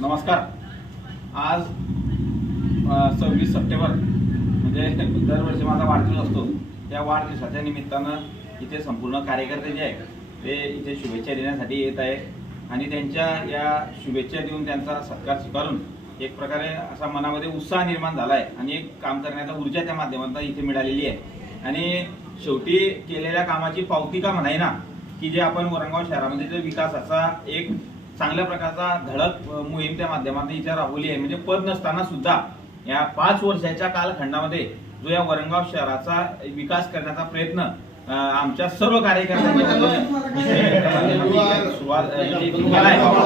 नमस्कार. आज सव्वीस सप्टेंबर म्हणजे दरवर्षी माझा वाढदिवस असतो. त्या वाढदिवसाच्या निमित्तानं इथे संपूर्ण कार्यकर्ते जे आहे ते इथे शुभेच्छा देण्यासाठी येत आहे आणि त्यांच्या या शुभेच्छा देऊन त्यांचा सत्कार स्वीकारून एक प्रकारे असा मनामध्ये उत्साह निर्माण झाला आहे आणि एक काम करण्याचा ऊर्जा त्या माध्यमातून इथे मिळालेली आहे. आणि शेवटी केलेल्या कामाची पावती का म्हणाय ना की जे आपण औरंगाबाद शहरामध्ये जे विकासाचा एक चांगल्या प्रकारचा धडक मोहीम त्या माध्यमातून इथे राबवली आहे. म्हणजे पद नसताना सुद्धा या पाच वर्षाच्या कालखंडामध्ये जो या वरंगाव शहराचा विकास करण्याचा प्रयत्न आमच्या सर्व कार्यकर्त्यांच्या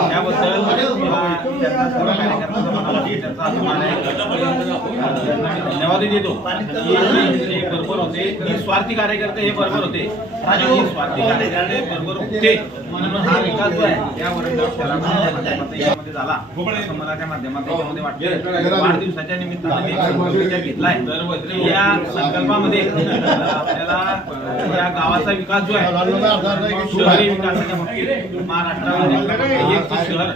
त्याबद्दल सर्व कार्यकर्त्यांचा अभिमान आहे. त्यांना मी देतो. हे बरोबर होते स्वार्थी कार्यकर्ते हे बरोबर होते. आणि स्वार्थी कार्यकर्ते बरोबर होते. म्हणून हा विकास जो आहे या वरंगाव यामध्ये झाला. समाजाच्या माध्यमातून याच्यामध्ये वाटतं वाढदिवसाच्या निमित्ताने मी घेतलाय. तर या संकल्पामध्ये आपल्याला या गावाचा विकास जो आहे शहरी विकासाच्या बाबतीत महाराष्ट्रामध्ये एक शहर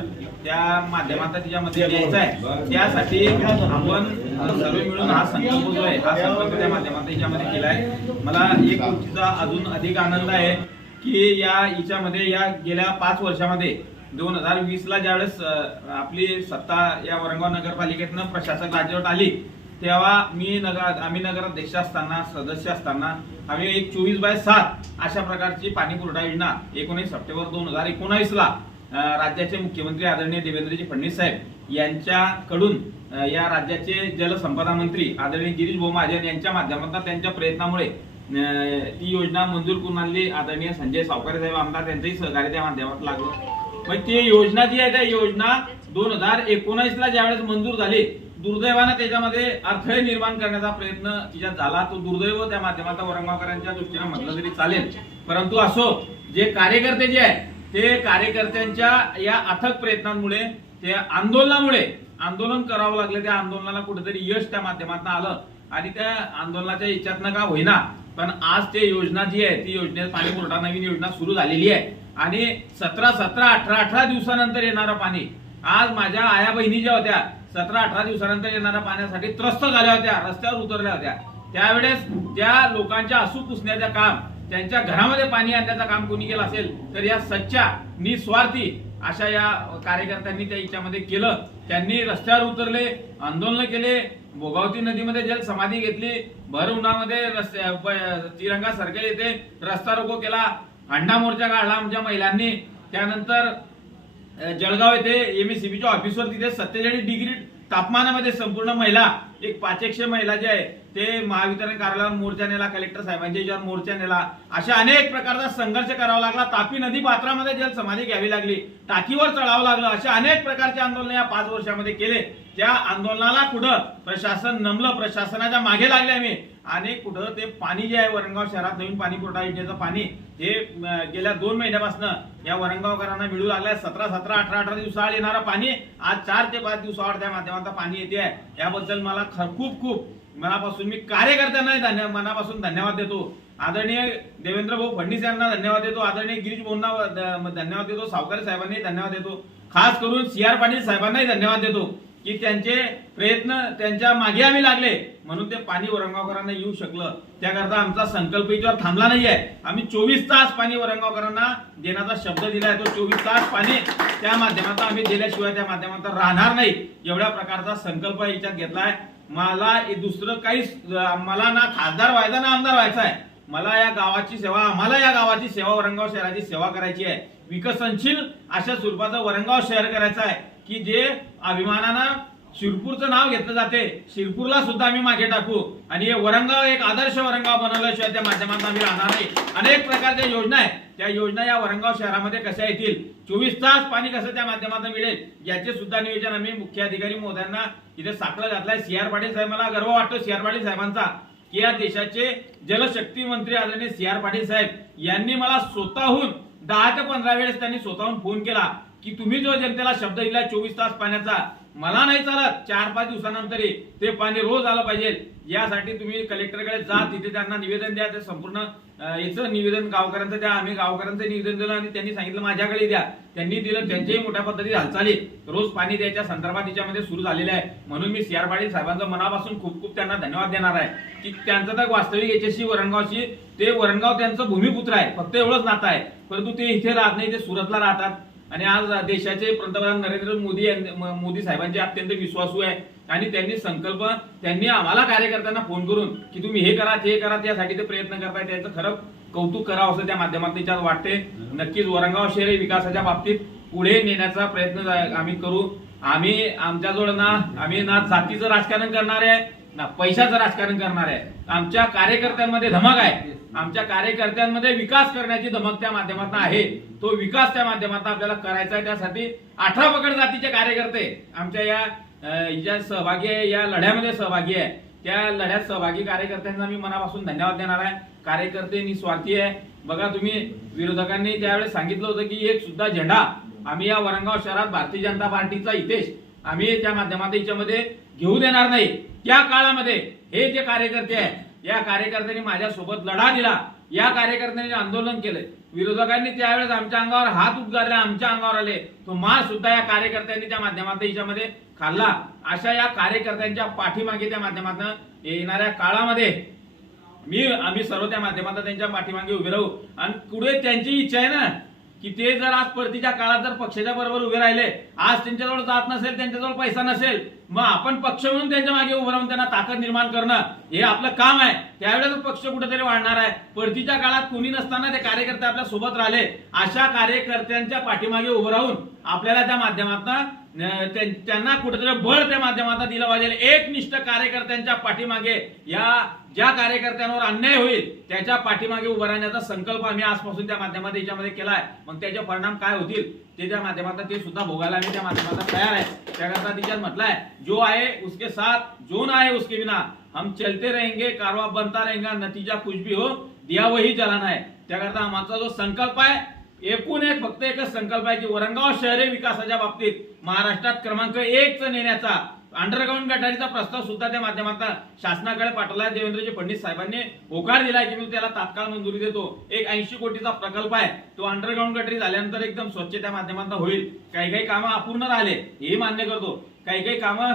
त्या माध्यमात तिच्यामध्ये द्यायचा आहे. त्यासाठी आपण सर्व मिळून हा संकल्प जो आहे हा संकल्प त्या माध्यमात याच्यामध्ये केला आहे. मला एक गोष्टीचा अजून अधिक आनंद आहे की या हिच्यामध्ये या गेल्या पाच वर्षामध्ये दोन हजार वीस ला ज्यावेळेस आपली सत्ता या औरंगाबाद नगरपालिकेतनं प्रशासक राज्यावर आली तेव्हा मी नगर आम्ही नगराध्यक्ष असताना सदस्य असताना आम्ही एक चोवीस बाय सात अशा प्रकारची पाणी पुरवठा योजना एकोणीस सप्टेंबर दोन हजार एकोणावीसला राज्याचे मुख्यमंत्री आदरणीय देवेंद्रजी फडणवीस साहेब यांच्याकडून या राज्याचे जलसंपदा मंत्री आदरणीय गिरीश भाऊ महाजन यांच्या माध्यमातून त्यांच्या प्रयत्नामुळे ती योजना मंजूर करून आणली. आदरणीय संजय सावकारे साहेब आमदार त्यांचंही सहकार्य त्या माध्यमात लागलं. मग ती योजना जी आहे त्या योजना दोन हजार एकोणावीसला ज्यावेळेस मंजूर झाली दुर्दैवानं त्याच्यामध्ये अडथळे निर्माण करण्याचा प्रयत्न तिच्यात झाला. तो दुर्दैव त्या माध्यमात औरंगाबादकरांच्या दृष्टीनं म्हटलं तरी चालेल. परंतु असो जे कार्यकर्ते जे आहेत ते कार्यकर्त्यांच्या या अथक प्रयत्नांमुळे ते आंदोलनामुळे आंदोलन करावं लागलं. त्या आंदोलनाला कुठेतरी यश त्या माध्यमातून आलं. आणि त्या आंदोलनाच्या याच्यातनं का होईना पण आज ते योजना जी आहे ती योजनेत पाणी पुरवठा नवीन योजना सुरू झालेली आहे. आणि सतरा सतरा अठरा अठरा दिवसानंतर येणारं पाणी आज माझ्या आया बहिणी ज्या होत्या सतरा अठरा दिवसानंतर येणाऱ्या पाण्यासाठी त्रस्त झाल्या होत्या रस्त्यावर उतरल्या होत्या. त्यावेळेस त्या लोकांच्या असू पुसण्याचं काम त्यांच्या घरामध्ये पाणी आणण्याचं काम कोणी केलं असेल तर या सच्च्या निस्वार्थी अशा या कार्यकर्त्यांनी त्या याच्यामध्ये केलं. त्यांनी रस्त्यावर उतरले आंदोलन केले भोगावती नदीमध्ये जल समाधी घेतली भर उन्हामध्ये रस्त्या प- तिरंगा सर्कल येते रस्ता रोको केला हंडा मोर्चा काढला आमच्या महिलांनी. त्यानंतर जळगाव येथे एमएससीबीच्या ऑफिसवर तिथे सत्तेचाळीस डिग्री तापमानामध्ये संपूर्ण महिला एक पाचशे महिला जे आहे ते महावितरण कार्यालयावर मोर्चा नेला कलेक्टर साहेबांच्या याच्यावर मोर्चा नेला. अशा अनेक प्रकारचा संघर्ष करावा लागला. तापी नदी पात्रामध्ये जल समाधी घ्यावी लागली. टाकीवर चढावं लागलं. अशा अनेक प्रकारचे आंदोलन या पाच वर्षामध्ये केले. त्या आंदोलनाला कुठं प्रशासन नमलं प्रशासनाच्या मागे लागले आम्ही. आणि कुठं ते पाणी जे आहे वरंगाव शहरात नवीन पाणी पुरवठा योजनेचं पाणी हे गेल्या दोन महिन्यापासून या वरंगावकरांना मिळू लागलं आहे सतरा सतरा अठरा अठरा दिवसाआड येणारं पाणी आज चार ते पाच दिवसाआड त्या माध्यमाचं पाणी येते आहे. याबद्दल मला ख- खूप खूप मनापासून मी कार्यकर्त्यांनाही धन्य मनापासून धन्यवाद देतो. आदरणीय देवेंद्र भाऊ फडणवीस यांना धन्यवाद देतो. आदरणीय गिरीश भाऊंना धन्यवाद देतो. सावकारे साहेबांनाही धन्यवाद देतो. खास करून सी आर पाटील साहेबांनाही धन्यवाद देतो. की त्यांचे प्रयत्न त्यांच्या मागे आम्ही लागले. म्हणून ते पाणी वरंगावकरांना येऊ शकलं. त्याकरता आमचा संकल्प याच्यावर थांबला नाहीये. आम्ही चोवीस तास पाणी वरंगावकरांना देण्याचा शब्द दिला आहे तो चोवीस तास पाणी त्या माध्यमातून आम्ही दिल्याशिवाय त्या माध्यमातून राहणार नाही. एवढ्या प्रकारचा संकल्प याच्यात घेतलाय. मला दुसरं काहीच मला ना खासदार व्हायचा ना आमदार व्हायचा आहे. मला या गावाची सेवा आम्हाला या गावाची सेवा वरंगाव शहराची सेवा करायची आहे. विकसनशील अशा स्वरूपाचं वरंगाव शहर करायचा आहे. की जे अभिमानानं शिरपूरचं नाव घेतलं जाते शिरपूरला सुद्धा आम्ही मागे टाकू. आणि हे वरंगाव एक आदर्श वरंगाव बनवल्याशिवाय त्या माध्यमातून आम्ही राहणार नाही. अनेक प्रकारच्या योजना आहेत. त्या योजना या वरंगाव शहरामध्ये कशा येतील? चोवीस तास पाणी कसं त्या माध्यमातून मिळेल? याचे सुद्धा नियोजन आम्ही मुख्य अधिकारी महोदयांना इथे साकडं घातलाय. सी आर पाटील साहेब मला गर्व वाटतो सी आर पाटील साहेबांचा की या देशाचे जलशक्ती मंत्री आदरणीय सी आर पाटील साहेब यांनी मला स्वतःहून दहा ते पंधरा वेळेस त्यांनी स्वतःहून फोन केला. की तुम्ही जो जनतेला शब्द दिला चोवीस तास पाण्याचा मला नाही चालत. चार पाच दिवसानंतर ते पाणी रोज आलं पाहिजे. यासाठी तुम्ही कलेक्टरकडे जा तिथे त्यांना निवेदन द्या ते संपूर्ण याचं निवेदन गावकऱ्यांचं द्या आम्ही गावकऱ्यांचं निवेदन दिलं आणि त्यांनी सांगितलं माझ्याकडे द्या. त्यांनी दिलं त्यांच्याही मोठ्या पद्धतीत हालचाली. रोज पाणी द्यायच्या संदर्भात याच्यामध्ये सुरू झालेलं आहे. म्हणून मी सी आर पाटील साहेबांचं मनापासून खूप खूप त्यांना धन्यवाद देणार आहे. की त्यांचं तर वास्तविक याच्याशी वरणगावशी ते वरणगाव त्यांचं भूमिपुत्र आहे. फक्त एवढंच नातं आहे. परंतु ते इथे राहत नाही ते सुरतला राहतात. आणि आज देशाचे पंतप्रधान नरेंद्र मोदी मोदी साहेबांचे अत्यंत विश्वासू आहे. आणि त्यांनी संकल्प त्यांनी आम्हाला कार्यकर्त्यांना फोन करून की तुम्ही हे करा ते करा त्यासाठी ते प्रयत्न करताय. त्याचं खरं कौतुक करावं असं त्या माध्यमातून त्याच्यात वाटते. नक्कीच वरंगाव शहर विकासाच्या बाबतीत पुढे नेण्याचा प्रयत्न जा- आम्ही करू. आम्ही आमच्याजवळ ना आम्ही ना जातीचं राजकारण करणार आहे. ना पैशाचं राजकारण करणार आहे. आमच्या कार्यकर्त्यांमध्ये धमक आहे. आमच्या कार्यकर्त्यांमध्ये विकास करण्याची धमक त्या माध्यमातून आहे. तो विकास त्या माध्यमातून आपल्याला करायचा आहे त्यासाठी अठरा पकड जातीचे कार्यकर्ते आमच्या या ज्या सहभागी आहे या लढ्यामध्ये सहभागी आहे. त्या लढ्यात सहभागी कार्यकर्त्यांना मी मनापासून धन्यवाद देणार आहे. कार्यकर्ते निस्वार्थी आहे. बघा तुम्ही विरोधकांनी त्यावेळेस सांगितलं होतं की एक सुद्धा झेंडा आम्ही या वरंगाव शहरात भारतीय जनता पार्टीचा इथेच आम्ही त्या माध्यमात याच्यामध्ये घेऊ देणार नाही. त्या काळामध्ये हे जे कार्यकर्ते आहे या कार्यकर्त्यांनी माझ्यासोबत लढा दिला. या कार्यकर्त्यांनी आंदोलन केलंय विरोधकांनी त्यावेळेस आमच्या अंगावर हात उद्गारले आमच्या अंगावर आले. तो माळ सुद्धा या कार्यकर्त्यांनी त्या माध्यमातून याच्यामध्ये खाल्ला. अशा या कार्यकर्त्यांच्या पाठीमागे त्या माध्यमातून येणाऱ्या काळामध्ये मी आम्ही सर्व त्या माध्यमातून त्यांच्या पाठीमागे उभे राहू. आणि पुढे त्यांची इच्छा आहे ना की ते जर आज परतीच्या काळात जर पक्षाच्या बरोबर उभे राहिले आज त्यांच्याजवळ जात नसेल त्यांच्याजवळ पैसा नसेल मग आपण पक्ष म्हणून त्यांच्या मागे उभं राहून त्यांना ताकद निर्माण करणं हे आपलं काम आहे. त्यावेळेस पक्ष कुठेतरी वाढणार आहे. परतीच्या काळात कोणी नसताना ते कार्यकर्ते आपल्यासोबत राहिले. अशा कार्यकर्त्यांच्या पाठीमागे उभं राहून आपल्याला त्या माध्यमातून त्यांना कुठेतरी बळ त्या माध्यमातून दिलं पाहिजे. एकनिष्ठ कार्यकर्त्यांच्या पाठीमागे या ज्या कार्यकर्त्यांवर अन्याय होईल त्याच्या पाठीमागे उभं राहण्याचा संकल्प आम्ही आजपासून त्या माध्यमात याच्यामध्ये केला आहे मग त्याचे परिणाम काय होतील ते त्या माध्यमात ते सुद्धा भोगायला आम्ही त्या माध्यमात तयार आहे. त्याकरता तिच्यात म्हटलंय जो आहे उसके साथ जो ना आहे उसके बिना हम चलते रहेंगे कारवा बनता रहेगा नतीजा कुछ भी हो दिया वही जलाना आहे त्याकरता आमचा जो संकल्प आहे एकूण एक फक्त एकच संकल्प आहे की वरंगाव शहरी विकासाच्या बाबतीत महाराष्ट्रात क्रमांक एकच नेण्याचा अंडरग्राऊंड गटारीचा प्रस्ताव सुद्धा त्या माध्यमातून शासनाकडे पाठवला देवेंद्रजी फडणवीस साहेबांनी होकार दिलाय की मी त्याला तात्काळ मंजुरी देतो. एक ऐंशी कोटीचा प्रकल्प आहे. तो अंडरग्राऊंड गटारी झाल्यानंतर एकदम स्वच्छ त्या माध्यमातून होईल. काही काही कामं अपूर्ण राहिले हे मान्य करतो. काही काही कामं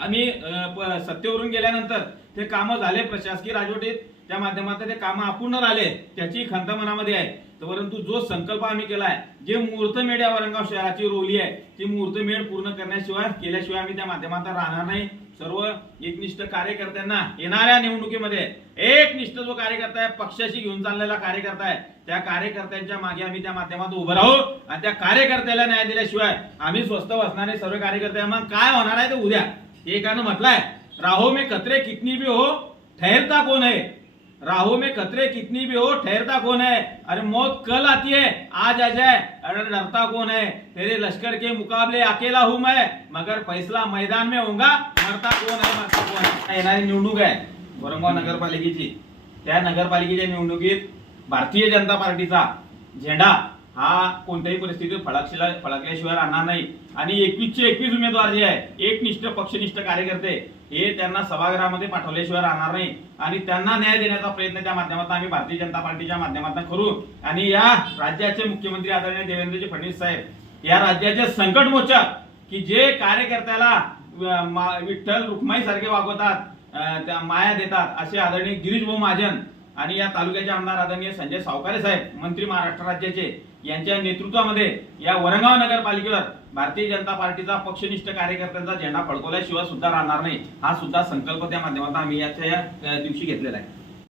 आम्ही प- सत्तेवरून गेल्यानंतर ते कामं झाले प्रशासकीय राजवटीत. त्या माध्यमातून ते कामं अपूर्ण राहिले त्याची खंत मनामध्ये आहे. परंतु जो संकल्प आम्ही केलाय जे मुहूर्तमेढ या औरंगाबाद शहराची रोली आहे ती मुहूर्तमेढ पूर्ण करण्याशिवाय केल्याशिवाय आम्ही त्या माध्यमात राहणार नाही. सर्व एकनिष्ठ कार्यकर्त्यांना येणाऱ्या निवडणुकीमध्ये एकनिष्ठ जो कार्यकर्ता आहे पक्षाशी घेऊन चाललेला कार्यकर्ता आहे त्या कार्यकर्त्यांच्या मागे आम्ही त्या माध्यमात उभं राहू आणि त्या कार्यकर्त्याला न्याय दिल्याशिवाय आम्ही स्वस्त बसणारे सर्व कार्यकर्ते मग काय होणार आहे ते उद्या. एकानं म्हटलंय राहो मे खतरे कितनी भी हो ठहरता कोण आहे? राहु में खतरे कितनी भी हो ठहरता कौन है? अरे मौत कल आती है आज आ जाए। अरे डरता कौन है? तेरे लश्कर के मुकाबले अकेला हूं मैं मगर फैसला मैदान में होगा मरता कौन है मरता कौन है? येणारी निवडणूक आहे औरंगाबाद नगरपालिकेची। त्या नगरपालिकेच्या निवडणुकीत भारतीय जनता पार्टीचा झेंडा हा कोणत्याही परिस्थितीत फळकशिला फळकल्याशिवाय राहणार नाही. आणि एकवीसचे एकवीस उमेदवार जे आहे एकनिष्ठ पक्षनिष्ठ कार्यकर्ते हे त्यांना सभागृहामध्ये पाठवल्याशिवाय राहणार नाही. आणि त्यांना न्याय देण्याचा प्रयत्न त्या माध्यमातून आम्ही भारतीय जनता पार्टीच्या माध्यमातून करू. आणि या राज्याचे मुख्यमंत्री आदरणीय देवेंद्रजी फडणवीस साहेब या राज्याचे संकट मोचक की जे कार्यकर्त्याला मा- विठ्ठल रुक्माई सारखे वागवतात त्या माया देतात असे आदरणीय गिरीश भाऊ महाजन आणि या तालुक्याचे आमदार आदरणीय संजय सावकारे साहेब मंत्री महाराष्ट्र राज्याचे यांच्या नेतृत्वामध्ये या वरंगाव नगरपालिकेवर भारतीय जनता पार्टीचा पक्षनिष्ठ कार्यकर्त्यांचा झेंडा फडकवल्याशिवाय सुद्धा राहणार नाही. हा सुद्धा संकल्प त्या माध्यमातून आम्ही याच्या या दिवशी घेतलेला आहे.